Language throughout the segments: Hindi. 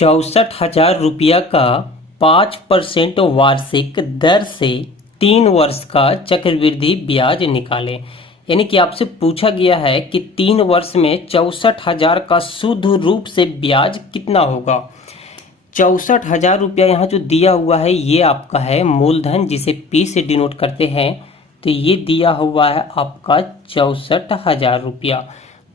64,000 रुपया का 5% वार्षिक दर से 3 वर्ष का चक्रवृद्धि ब्याज निकालें। यानी कि आपसे पूछा गया है कि 3 वर्ष में 64,000 का शुद्ध रूप से ब्याज कितना होगा। 64,000 रुपया यहाँ जो दिया हुआ है ये आपका है मूलधन, जिसे P से डिनोट करते हैं। तो ये दिया हुआ है आपका 64,000 रुपया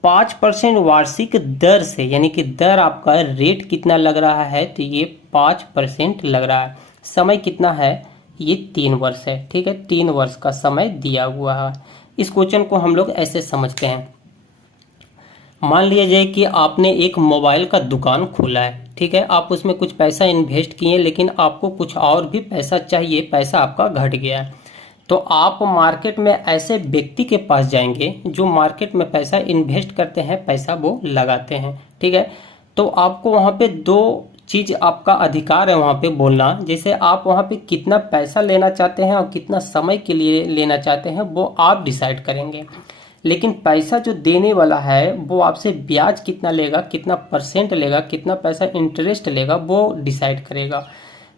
5% वार्षिक दर से, यानी कि दर आपका रेट कितना लग रहा है, तो ये 5% लग रहा है। समय कितना है, ये 3 वर्ष है। ठीक है, 3 वर्ष का समय दिया हुआ है। इस क्वेश्चन को हम लोग ऐसे समझते हैं। मान लिया जाए कि आपने एक मोबाइल का दुकान खोला है। ठीक है, आप उसमें कुछ पैसा इन्वेस्ट किए, लेकिन आपको कुछ और भी पैसा चाहिए, पैसा आपका घट गया है। तो आप मार्केट में ऐसे व्यक्ति के पास जाएंगे जो मार्केट में पैसा इन्वेस्ट करते हैं, पैसा वो लगाते हैं। ठीक है, तो आपको वहाँ पे 2 चीज़ आपका अधिकार है वहाँ पे बोलना। जैसे आप वहाँ पे कितना पैसा लेना चाहते हैं और कितना समय के लिए लेना चाहते हैं वो आप डिसाइड करेंगे, लेकिन पैसा जो देने वाला है वो आपसे ब्याज कितना लेगा, कितना परसेंट लेगा, कितना पैसा इंटरेस्ट लेगा, वो डिसाइड करेगा।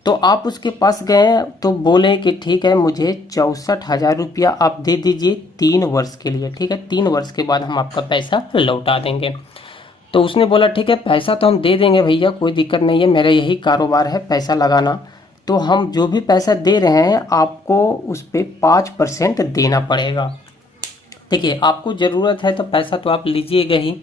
तो आप उसके पास गए तो बोले कि ठीक है, मुझे 64,000 रुपया आप दे दीजिए 3 वर्ष के लिए। ठीक है, 3 वर्ष के बाद हम आपका पैसा लौटा देंगे। तो उसने बोला ठीक है, पैसा तो हम दे देंगे भैया, कोई दिक्कत नहीं है, मेरा यही कारोबार है पैसा लगाना। तो हम जो भी पैसा दे रहे हैं आपको उस पर 5% देना पड़ेगा। देखिए, आपको ज़रूरत है तो पैसा तो आप लीजिएगा ही,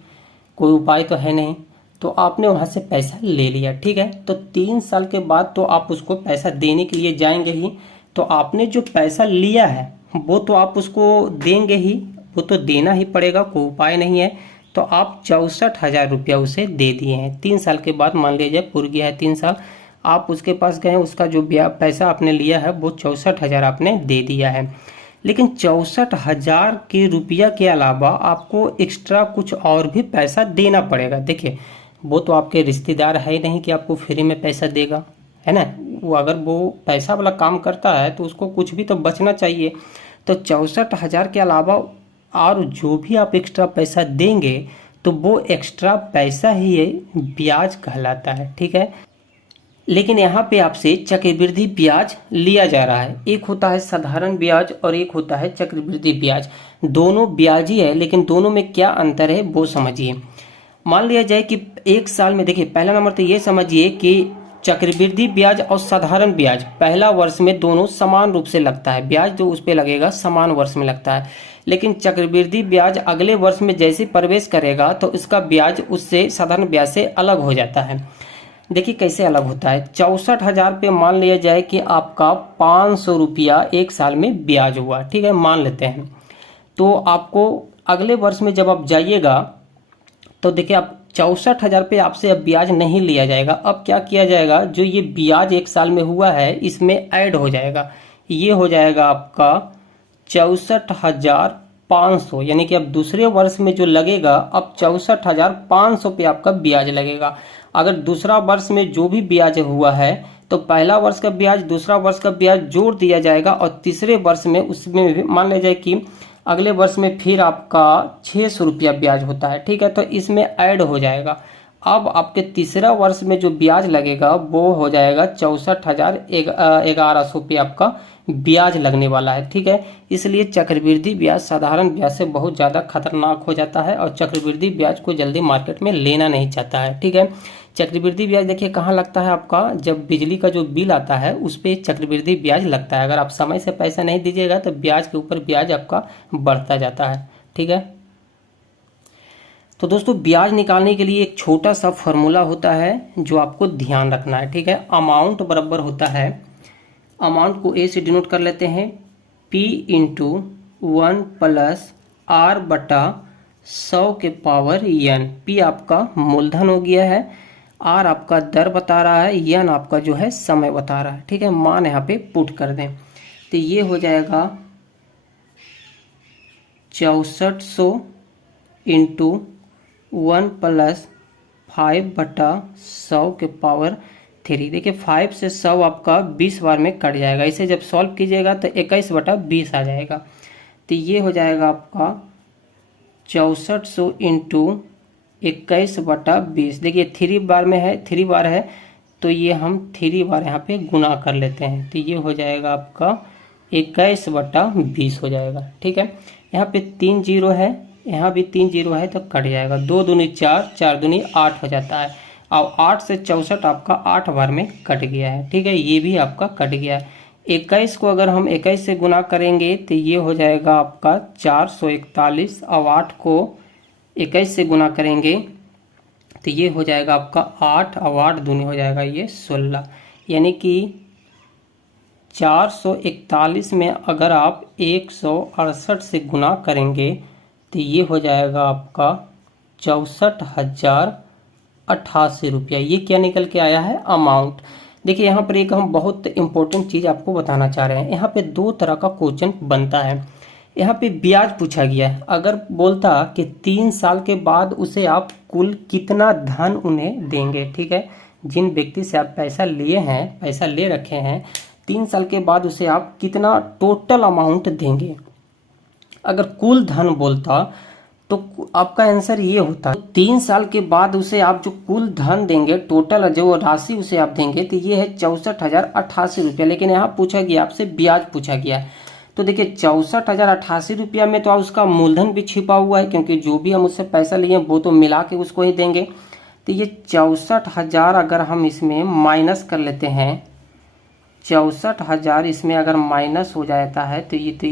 कोई उपाय तो है नहीं। तो आपने वहाँ से पैसा ले लिया। ठीक है, तो 3 साल के बाद तो आप उसको पैसा देने के लिए जाएंगे ही। तो आपने जो पैसा लिया है वो तो आप उसको देंगे ही, वो तो देना ही पड़ेगा, कोई उपाय नहीं है। तो आप 64,000 रुपया उसे दे दिए हैं। 3 साल के बाद मान लीजिए पूर गया है 3 साल, आप उसके पास गए, उसका जो पैसा आपने लिया है वो 64,000 आपने दे दिया है। लेकिन 64,000 के रुपया के अलावा आपको एक्स्ट्रा कुछ और भी पैसा देना पड़ेगा। देखिए, वो तो आपके रिश्तेदार है ही नहीं कि आपको फ्री में पैसा देगा, है ना। वो अगर वो पैसा वाला काम करता है तो उसको कुछ भी तो बचना चाहिए। तो 64,000 के अलावा और जो भी आप एक्स्ट्रा पैसा देंगे तो वो एक्स्ट्रा पैसा ही ब्याज कहलाता है। ठीक है, लेकिन यहाँ पे आपसे चक्रवृद्धि ब्याज लिया जा रहा है। एक होता है साधारण ब्याज और एक होता है चक्रवृद्धि ब्याज। दोनों ब्याज ही है, लेकिन दोनों में क्या अंतर है वो समझिए। मान लिया जाए कि 1 साल में, देखिए पहला नंबर तो ये समझिए कि चक्रवृद्धि ब्याज और साधारण ब्याज पहला वर्ष में दोनों समान रूप से लगता है, ब्याज जो उस पर लगेगा समान वर्ष में लगता है। लेकिन चक्रवृद्धि ब्याज अगले वर्ष में जैसे प्रवेश करेगा तो इसका ब्याज उससे साधारण ब्याज से अलग हो जाता है। देखिए कैसे अलग होता है। 64,000 पे मान लिया जाए कि आपका 500 रुपया 1 साल में ब्याज हुआ। ठीक है, मान लेते हैं। तो आपको अगले वर्ष में जब आप जाइएगा तो देखिए, आप 64,000 पे आपसे अब ब्याज नहीं लिया जाएगा। अब क्या किया जाएगा, जो ये ब्याज 1 साल में हुआ है इसमें ऐड हो जाएगा। ये हो जाएगा आपका 64,500, यानी कि अब दूसरे वर्ष में जो लगेगा अब 64,500 पे आपका ब्याज लगेगा। अगर दूसरा वर्ष में जो भी ब्याज हुआ है तो पहला वर्ष का ब्याज, दूसरा वर्ष का ब्याज जोड़ दिया जाएगा और तीसरे वर्ष में उसमें भी मान लिया जाए कि अगले वर्ष में फिर आपका 600 रुपया ब्याज होता है। ठीक है, तो इसमें ऐड हो जाएगा। अब आपके तीसरा वर्ष में जो ब्याज लगेगा वो हो जाएगा 64,1100 पे आपका ब्याज लगने वाला है। ठीक है, इसलिए चक्रवृद्धि ब्याज साधारण ब्याज से बहुत ज़्यादा खतरनाक हो जाता है और चक्रवृद्धि ब्याज को जल्दी मार्केट में लेना नहीं चाहता है। ठीक है, चक्रवृद्धि ब्याज देखिए कहाँ लगता है आपका, जब बिजली का जो बिल आता है उस पर चक्रवृद्धि ब्याज लगता है। अगर आप समय से पैसा नहीं दीजिएगा तो ब्याज के ऊपर ब्याज आपका बढ़ता जाता है। ठीक है, तो दोस्तों ब्याज निकालने के लिए एक छोटा सा फॉर्मूला होता है जो आपको ध्यान रखना है। ठीक है, अमाउंट बराबर होता है, अमाउंट को ए से डिनोट कर लेते हैं, P इंटू 1 प्लस R बटा 100 के पावर n। P आपका मूलधन हो गया है, R आपका दर बता रहा है, n आपका जो है समय बता रहा है। ठीक है, मान यहाँ पे पुट कर दें तो ये हो जाएगा 6400 इंटू 1 प्लस 5 बटा 100 के पावर 3। देखिए 5 से 100 आपका 20 बार में कट जाएगा। इसे जब सॉल्व कीजिएगा तो 21 बटा 20 आ जाएगा। तो ये हो जाएगा आपका 6400 इंटू 21/20। देखिए 3 बार में है, 3 बार है, तो ये हम 3 बार यहाँ पे गुना कर लेते हैं, तो ये हो जाएगा आपका 21/20 हो जाएगा। ठीक है, यहाँ पे 3 जीरो है, यहाँ भी 3 जीरो है, तो कट जाएगा। 2 दूनी 4, 4 दूनी 8 हो जाता है। अब 8 से 64 आपका 8 बार में कट गया है। ठीक है, ये भी आपका कट गया है। 21 को अगर हम 21 से गुना करेंगे तो ये हो जाएगा आपका 441। अब 8 को 21 से गुना करेंगे तो ये हो जाएगा आपका 8, और 8 दूनी हो जाएगा ये 16। यानी कि 441 में अगर आप 168 से गुना करेंगे तो ये हो जाएगा आपका 64,088 रुपया। ये क्या निकल के आया है? अमाउंट। देखिए यहाँ पर एक हम बहुत इंपॉर्टेंट चीज़ आपको बताना चाह रहे हैं। यहाँ पे 2 तरह का क्वेश्चन बनता है। यहाँ पे ब्याज पूछा गया है। अगर बोलता कि 3 साल के बाद उसे आप कुल कितना धन उन्हें देंगे, ठीक है, जिन व्यक्ति से आप पैसा लिए हैं, पैसा ले रखे हैं, 3 साल के बाद उसे आप कितना टोटल अमाउंट देंगे। अगर कुल धन बोलता तो आपका आंसर ये होता, 3 साल के बाद उसे आप जो कुल धन देंगे, टोटल जो राशि उसे आप देंगे, तो ये है 64,088 रुपया। लेकिन यहाँ पूछा गया, आपसे ब्याज पूछा गया है। तो देखिए 64,088 रुपया में तो उसका मूलधन भी छिपा हुआ है, क्योंकि जो भी हम उससे पैसा लिए वो तो मिला के उसको ही देंगे। तो ये 64,000 अगर हम इसमें माइनस कर लेते हैं, 64,000 इसमें अगर माइनस हो जाता है तो ये तो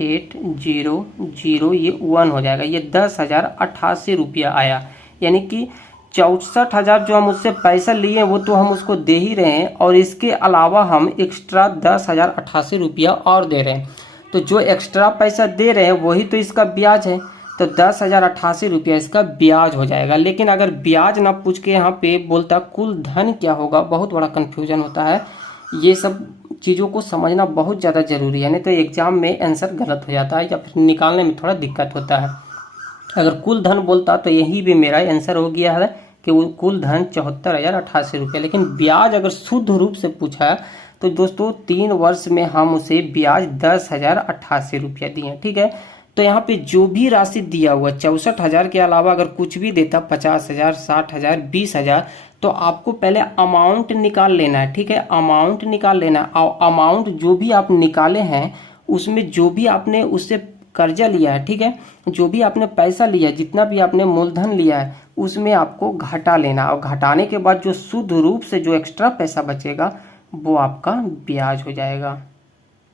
8800 ये 1 हो जाएगा। ये 10,088 रुपया आया। यानी कि 64,000 जो हम उससे पैसा लिए वो तो हम उसको दे ही रहे हैं, और इसके अलावा हम एक्स्ट्रा 10,088 रुपया और दे रहे हैं। तो जो एक्स्ट्रा पैसा दे रहे हैं वही तो इसका ब्याज है, तो 10,088 रुपया इसका ब्याज हो जाएगा। लेकिन अगर ब्याज ना पूछ के यहाँ पे बोलता कुल धन क्या होगा, बहुत बड़ा कन्फ्यूजन होता है। ये सब चीज़ों को समझना बहुत ज़्यादा ज़रूरी है, नहीं तो एग्जाम में आंसर गलत हो जाता है या फिर निकालने में थोड़ा दिक्कत होता है। अगर कुल धन बोलता तो यही भी मेरा आंसर हो गया है कि वो कुल धन 74,088 रुपये। लेकिन ब्याज अगर शुद्ध रूप से पूछा है तो दोस्तों 3 वर्ष में हम उसे ब्याज 10,088 रुपया दिए। ठीक है, तो यहाँ पे जो भी राशि दिया हुआ 64,000 के अलावा अगर कुछ भी देता 50,000, 60,000, 20,000, तो आपको पहले अमाउंट निकाल लेना है। ठीक है, अमाउंट निकाल लेना है, और अमाउंट जो भी आप निकाले हैं उसमें जो भी आपने उससे कर्जा लिया है, ठीक है, जो भी आपने पैसा लिया है, जितना भी आपने मूलधन लिया है उसमें आपको घटा लेना, और घटाने के बाद जो शुद्ध रूप से जो एक्स्ट्रा पैसा बचेगा वो आपका ब्याज हो जाएगा।